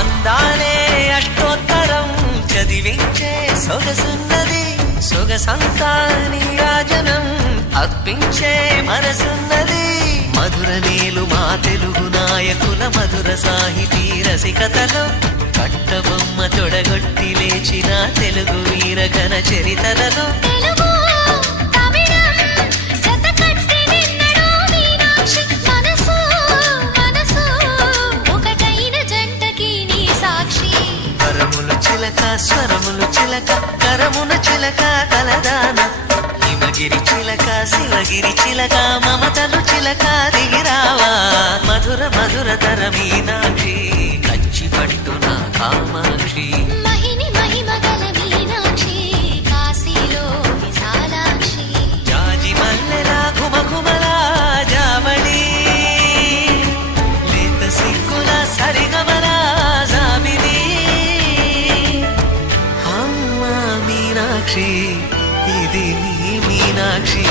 అందాలే అష్టోత్తరం చదివించే సొగసున్నది, సొగసంతా నీరాజనం అర్పించే మనసున్నది. మధుర నీలు మా తెలుగు నాయకుల మధుర సాహితీ రసికతలో కట్టబొమ్మ తొడగొట్టి లేచిన తెలుగు వీర ఘన చరితలలో స్వరములు చిలక కరమున చిలక కలదాన హిమగిరి చిలక శివగిరి చిలక మమతలు చిలక దిగిరావా. మధుర మధుర తర మీనాక్షి కంచి పట్టున కామాక్షి మహిని మహిమగల మీనాక్షి కాశీలో విశాలాక్షి జాజి మల్లెలా ఘుమఘుమలా జావళి లేత సిగ్గుల సరిగమలా జాబిలి మీనాక్షి ఇది నీ మీనాక్షి.